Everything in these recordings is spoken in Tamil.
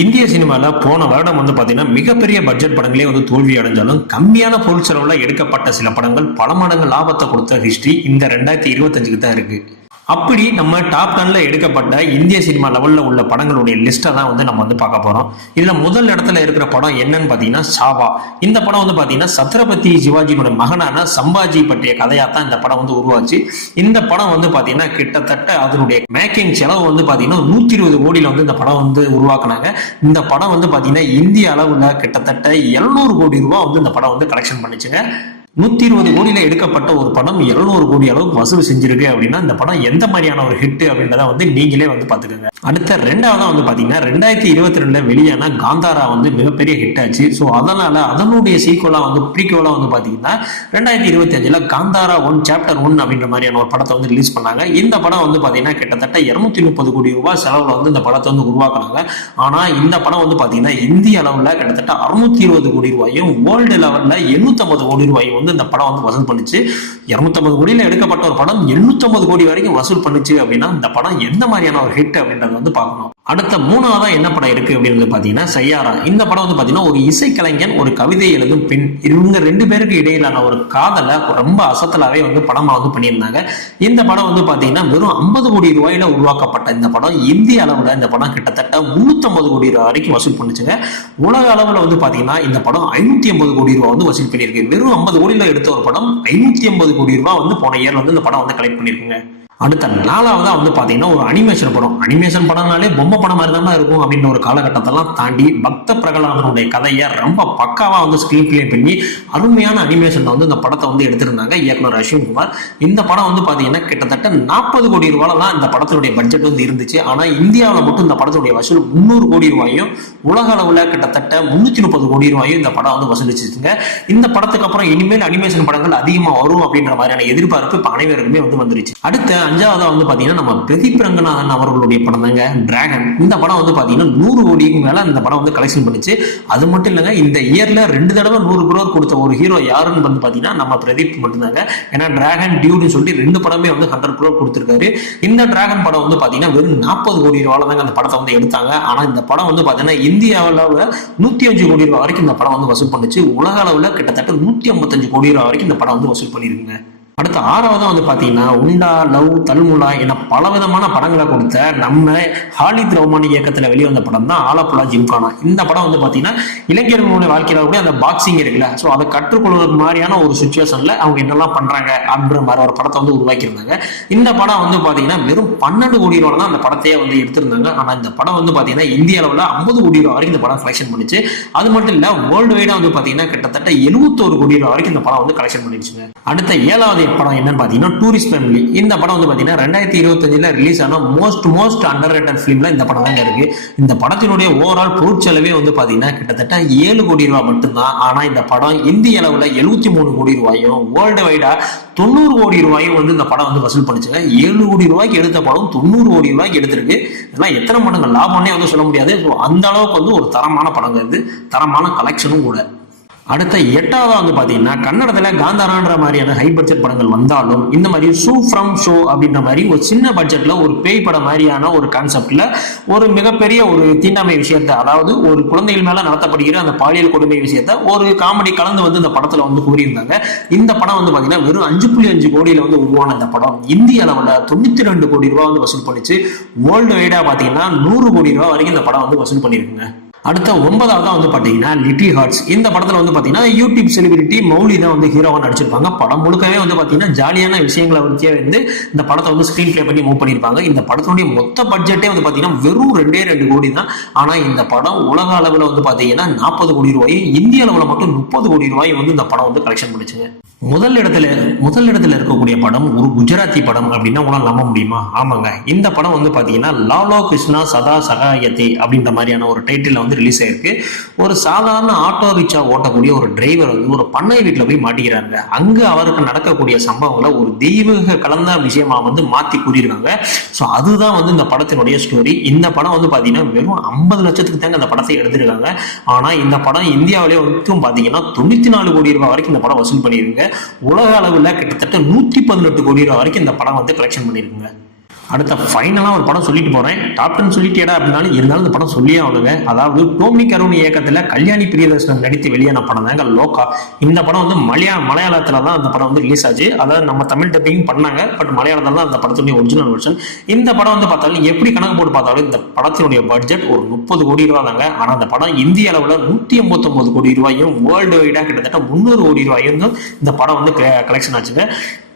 இந்திய சினிமாவில் போன வருடம் பார்த்தீங்கன்னா மிகப்பெரிய பட்ஜெட் படங்களே தோல்வி அடைஞ்சாலும் கம்மியான பொருள் செலவுல எடுக்கப்பட்ட சில படங்கள் பல மடங்கு லாபத்தை கொடுத்த ஹிஸ்டரி இந்த 2025க்கு தான் இருக்கு. அப்படி நம்ம டாப் 10ல எடுக்கப்பட்ட இந்திய சினிமா லெவல்ல உள்ள படங்களுடைய லிஸ்ட்டை தான் நம்ம பார்க்க போறோம். இதுல முதல் இடத்துல இருக்கிற படம் என்னன்னு பாத்தீங்கன்னா சாவா. இந்த படம் பாத்தீங்கன்னா சத்ரபதி சிவாஜியோட மகனான சம்பாஜி பற்றிய கதையாத்தான் இந்த படம் உருவாச்சு. இந்த படம் பாத்தீங்கன்னா கிட்டத்தட்ட அதனுடைய மேக்கிங் செலவு பாத்தீங்கன்னா 120 கோடியில இந்த படம் உருவாக்குனாங்க. இந்த படம் பாத்தீங்கன்னா இந்திய அளவுல கிட்டத்தட்ட 700 கோடி ரூபாய் இந்த படம் கலெக்ஷன் பண்ணிச்சுங்க. 120 கோடியில எடுக்கப்பட்ட ஒரு படம் 700 கோடி அளவுக்கு வசூல் செஞ்சிருக்கு அப்படின்னா இந்த படம் எந்த மாதிரியான ஒரு ஹிட் அப்படின்றத நீங்களே பாத்துக்கோங்க. அடுத்த ரெண்டாவதா பாத்தீங்கன்னா 2022ல வெளியான காந்தாரா மிகப்பெரிய ஹிட் ஆச்சு. ஸோ அதனால அதனுடைய சீக்குவலா ப்ரீக்குவலா பாத்தீங்கன்னா 2025ல காந்தாரா 1 சாப்டர் 1 அப்படின்ற மாதிரியான ஒரு படத்தை ரிலீஸ் பண்ணாங்க. இந்த படம் பாத்தீங்கன்னா கிட்டத்தட்ட 230 கோடி ரூபாய் செலவுல இந்த படத்தை உருவாக்குனாங்க. ஆனா இந்த படம் பாத்தீங்கன்னா இந்திய அளவுல கிட்டத்தட்ட 620 கோடி ரூபாயும் வேர்ல்டு லெவல்ல 850 கோடி ரூபாயும் இந்த படம் வசூல் பண்ணுச்சு. 250 கோடியில எடுக்கப்பட்ட ஒரு படம் 850 கோடி வரைக்கும் வசூல் பண்ணுச்சு அப்படின்னா இந்த படம் எந்த மாதிரியான ஒரு ஹிட் அப்படின்றத பார்க்கணும். அடுத்த மூணாவதா என்ன படம் இருக்கு அப்படின்னு பாத்தீங்கன்னா சையாரா. இந்த படம் பாத்தீங்கன்னா ஒரு இசைக்கலைஞன் ஒரு கவிதை எழுதும் பெண், இவங்க 2 பேருக்கு இடையிலான ஒரு காதலை ரொம்ப அசத்தலாவே படமா பண்ணியிருந்தாங்க. இந்த படம் பாத்தீங்கன்னா வெறும் 50 கோடி ரூபாயில உருவாக்கப்பட்ட இந்த படம் இந்திய அளவுல இந்த படம் கிட்டத்தட்ட 350 கோடி ரூபாய் வரைக்கும் வசூல் பண்ணுச்சுங்க. உலக அளவுல பாத்தீங்கன்னா இந்த படம் 550 கோடி ரூபாய் வசூல் பண்ணியிருக்கு. வெறும் 50 கோடியில எடுத்த ஒரு படம் 550 கோடி ரூபாய் போன இயர்ல இந்த படம் கலெக்ட் பண்ணிருக்குங்க. அடுத்த நாலாவதா பாத்தீங்கன்னா ஒரு அனிமேஷன் படம். அனிமேஷன் படம்னாலே பொம்மை படம் மாதிரி தான் இருக்கும் அப்படின்ற ஒரு காலகட்டத்தெல்லாம் தாண்டி பக்த பிரகலாதனுடைய கதையை ரொம்ப பக்காவா ஸ்கிரீன் பிளே பண்ணி அருமையான அனிமேஷன் இந்த படத்தை எடுத்திருந்தாங்க இயக்குனர் அஸ்வின் குமார். இந்த படம் பாத்தீங்கன்னா கிட்டத்தட்ட 40 கோடி ரூபாய் தான் இந்த படத்தினுடைய பட்ஜெட் இருந்துச்சு. ஆனா இந்தியாவில் மட்டும் இந்த படத்துடைய வசூல் 300 கோடி ரூபாயும் உலக அளவுல கிட்டத்தட்ட 330 கோடி ரூபாயும் இந்த படம் வசூலிச்சுங்க. இந்த படத்துக்கு அப்புறம் இனிமேல் அனிமேஷன் படங்கள் அதிகமா வரும் அப்படின்ற மாதிரியான எதிர்பார்ப்பு இப்ப அனைவருக்குமே வந்துருச்சு. அடுத்த அஞ்சாவதா பாத்தீங்கன்னா நம்ம பிரதீப் ரங்கநாதன் அவர்களுடைய படம் தாங்க டிராகன். இந்த படம் பாத்தீங்கன்னா 100 கோடிக்கு மேல இந்த படம் கலெக்ஷன் பண்ணிச்சு. அது மட்டும் இல்லைங்க, இந்த இயர்ல 2 தடவை 100 crore கொடுத்த ஒரு ஹீரோ யாருன்னு பாத்தீங்கன்னா நம்ம பிரதீப் மட்டும்தாங்க. ஏன்னா டிராகன் டியூட்னு சொல்லிட்டு 2 படமே 100 crore கொடுத்திருக்காரு. இந்த டிராகன் படம் பாத்தீங்கன்னா வெறும் 40 கோடி ரூபாய் தாங்க அந்த படத்தை எடுத்தாங்க. ஆனா இந்த படம் பாத்தீங்கன்னா இந்திய அளவுல 105 கோடி ரூபாய் வரைக்கும் இந்த படம் வசூல் பண்ணுச்சு. உலக அளவுல கிட்டத்தட்ட 155 கோடி ரூபாய் வரைக்கும் இந்த படம் வசூல் பண்ணிருக்குங்க. அடுத்த ஆறாவதா பாத்தீங்கன்னா உண்டா லவ் தல்முலா என பலவிதமான படங்களை கொடுத்த நம்ம ஹாலித் ரஹ்மான் இயக்கத்துல வெளிவந்த படம் தான் ஆலப்புழா ஜிம்கானா. இந்த படம் பாத்தீங்கன்னா இளைஞர்களுடைய வாழ்க்கையில கூட அந்த பாக்ஸிங் இருக்குல்ல, ஸோ அதை கற்றுக்கொள்வது மாதிரியான ஒரு சுச்சுவேஷன்ல அவங்க என்னெல்லாம் பண்றாங்க அப்படின்ற மாதிரி ஒரு படத்தை உருவாக்கியிருந்தாங்க. இந்த படம் பாத்தீங்கன்னா வெறும் 12 கோடி ரூபாய் தான் அந்த படத்தையே எடுத்திருந்தாங்க. ஆனா இந்த படம் பாத்தீங்கன்னா இந்திய அளவுல 50 கோடி ரூபாய் வரைக்கும் இந்த படம் கலெக்ஷன் பண்ணிச்சு. அது மட்டும் இல்ல வேர்ல்டு வைடா பாத்தீங்கன்னா கிட்டத்தட்ட 71 கோடி ரூபாய் வரைக்கும் இந்த படம் கலெக்ஷன் பண்ணிடுச்சுங்க. அடுத்த ஏழாவது படம் என்னன்னு பாத்தீங்கன்னா டூரிஸ்ட் ஃபேமிலி. இந்த படம் பாத்தீங்கன்னா 2025ல ரிலீஸ் ஆன மோஸ்ட் அண்டர் ரேட்டட் ஃபிலிம்ல இந்த படம் தான் இருக்கு. இந்த படத்தினுடைய ஓவரால் பொருட்செலவே பாத்தீங்கன்னா கிட்டத்தட்ட 7 கோடி ரூபாய் மட்டும்தான். ஆனா இந்த படம் இந்திய அளவுல 73 கோடி ரூபாயும் வேர்ல்டு வைடா 90 கோடி ரூபாயும் இந்த படம் வசூல் பண்ணிச்சுங்க. 7 கோடி ரூபாய்க்கு எடுத்த படம் 90 கோடி ரூபாய்க்கு எடுத்திருக்கு. இதெல்லாம் எத்தனை மடங்கு லாபம்னே சொல்ல முடியாது. அந்த அளவுக்கு ஒரு தரமான படங்க இது, தரமான கலெக்ஷனும் கூட. அடுத்த எட்டாவதா பாத்தீங்கன்னா கன்னடத்துல காந்தாரான்ற மாதிரியான ஹை பட்ஜெட் படங்கள் வந்தாலும் இந்த மாதிரி ஷூ ஃப்ரம் ஷோ அப்படின்ற மாதிரி ஒரு சின்ன பட்ஜெட்ல ஒரு பேய் படம் மாதிரியான ஒரு கான்செப்ட்ல ஒரு மிகப்பெரிய ஒரு தீண்டாமை விஷயத்தை, அதாவது ஒரு குழந்தைகள் மேல நடத்தப்படுகிற அந்த பாலியல் கொடுமை விஷயத்த ஒரு காமெடி கலந்து இந்த படத்துல கூறியிருந்தாங்க. இந்த படம் பாத்தீங்கன்னா வெறும் 5.5 கோடியில உருவான இந்த படம் இந்திய அளவுல 92 கோடி ரூபாய் வசூல் பண்ணிச்சு. வேர்ல்டு வைடா பாத்தீங்கன்னா 100 கோடி ரூபாய் வரைக்கும் இந்த படம் வசூல் பண்ணிருக்குங்க. அடுத்த 9வதா பாத்தீங்கன்னா லிட்டில் ஹார்ட்ஸ். இந்த படத்துல பாத்தீங்கன்னா யூடியூப் செலிபிரிட்டி மௌலி தான் ஹீரோவா நடிச்சிருப்பாங்க. படம் முழுக்கவே பாத்தீங்கன்னா ஜாலியான விஷயங்களை வச்சே இந்த படத்தை ஸ்கிரீன் பிளே பண்ணி மூவ் பண்ணிருப்பாங்க. இந்த படத்தினுடைய மொத்த பட்ஜெட்டே பாத்தீங்கன்னா வெறும் 2 கோடி தான். ஆனா இந்த படம் உலக அளவுல பாத்தீங்கன்னா 40 கோடி ரூபாயும் இந்திய அளவுல மட்டும் 30 கோடி ரூபாய் இந்த படம் கலெக்ஷன் பண்ணிச்சுங்க. முதல் இடத்துல இருக்கக்கூடிய படம் ஒரு குஜராத்தி படம் அப்படின்னா உங்களால் நம்ப முடியுமா? ஆமாங்க, இந்த படம் பாத்தீங்கன்னா லாலோ கிருஷ்ணா சதா சகாயத்தே அப்படின்ற மாதிரியான ஒரு டைட்டில் ரிலீஸ் ஆயிருக்கு. ஒரு சாதாரண ஆட்டோ ரிக்ஷா ஓட்டக்கூடிய ஒரு டிரைவர் ஒரு பண்ணை வீட்டுல போய் மாட்டிக்கிறாங்க. அங்க அவருக்கு நடக்கக்கூடிய சம்பவங்களை ஒரு தெய்வீக கலந்த விஷயமா மாத்தி கூறியிருக்காங்க. ஸோ அதுதான் இந்த படத்தினுடைய ஸ்டோரி. இந்த படம் பாத்தீங்கன்னா வெறும் 50 லட்சத்துக்கு தாங்க அந்த படத்தை எடுத்திருக்காங்க. ஆனா இந்த படம் இந்தியாவிலே பாத்தீங்கன்னா 94 கோடி ரூபாய் வரைக்கும் இந்த படம் வசூல் பண்ணிருங்க. உலக அளவுல கிட்டத்தட்ட 118 கோடி ரூபாய் வரைக்கும் இந்த படம் கலெக்ஷன் பண்ணிருக்குங்க. அடுத்த ஃபைனலாக ஒரு படம் சொல்லிட்டு போகிறேன். டாப் 10 சொல்லிட்டேடா அப்படின்னாலும் இருந்தாலும் இந்த படம் சொல்லியே ஆகணுங்க. அதாவது டோமி கருண் இயக்கத்தில் கல்யாணி பிரியதர்ஷன் நடித்து வெளியான படம் தாங்க லோகா. இந்த படம் வந்து மலையாளத்தில் தான் அந்த படம் வந்து ரிலீஸ் ஆச்சு. அதாவது நம்ம தமிழ் டப்பிங் பண்ணாங்க, பட் மலையாளத்தில் தான் அந்த படத்துடைய ஒரிஜினல் வெர்ஷன். இந்த படம் வந்து பார்த்தாலும் எப்படி கணக்கு போட்டு பார்த்தாலும் இந்த படத்தினுடைய பட்ஜெட் ஒரு 30 கோடி ரூபா தாங்க. ஆனால் அந்த படம் இந்திய அளவில் 189 கோடி ரூபாயும், வேர்ல்டு வைடாக கிட்டத்தட்ட 300 கோடி ரூபாயும் இந்த படம் வந்து கலெக்ஷன் ஆச்சுங்க.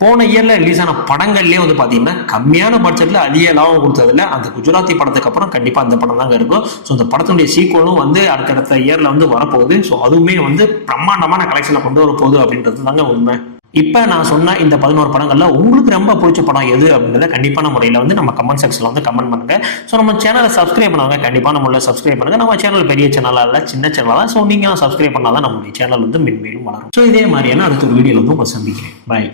போன இயர்ல ரிலீஸ் ஆன படங்கள்லயே வந்து பாத்தீங்கன்னா கம்மியான பட்ஜெட்ல அதிக லாபம் கொடுத்ததுல அந்த குஜராத்தி படத்துக்கு அப்புறம் கண்டிப்பா அந்த படம் தாங்க இருக்கும். ஸோ இந்த படத்தினுடைய சீக்வலும் வந்து அடுத்தடுத்த இயர்ல வந்து வரப்போகுது. ஸோ அதுவுமே வந்து பிரம்மாண்டமான கலெக்ஷன்ல கொண்டு வர போகுது அப்படின்றது தாங்க உண்மை. இப்ப நான் சொன்ன இந்த 11 படங்கள்ல உங்களுக்கு ரொம்ப பிடிச்ச படம் எது அப்படின்றத கண்டிப்பான முறையில வந்து நம்ம கமெண்ட் செக்ஷன்ல வந்து கமெண்ட் பண்ணுங்க. ஸோ நம்ம சேனலை சப்ஸ்கிரைப் பண்ணாங்க கண்டிப்பா நம்மள சப்ஸ்கிரைப் பண்ணுங்க. நம்ம சேனல் பெரிய சேனலா இல்ல, சின்ன சேனலா தான். ஸோ நீங்க சப்ஸ்கிரைப் பண்ணாதான் நம்மளுடைய சேனல் வந்து மென்மேலும் வளரும். ஸோ இதே மாதிரியான அடுத்த ஒரு வீடியோல வந்து உங்களை சந்திக்கிறேன். பாய்.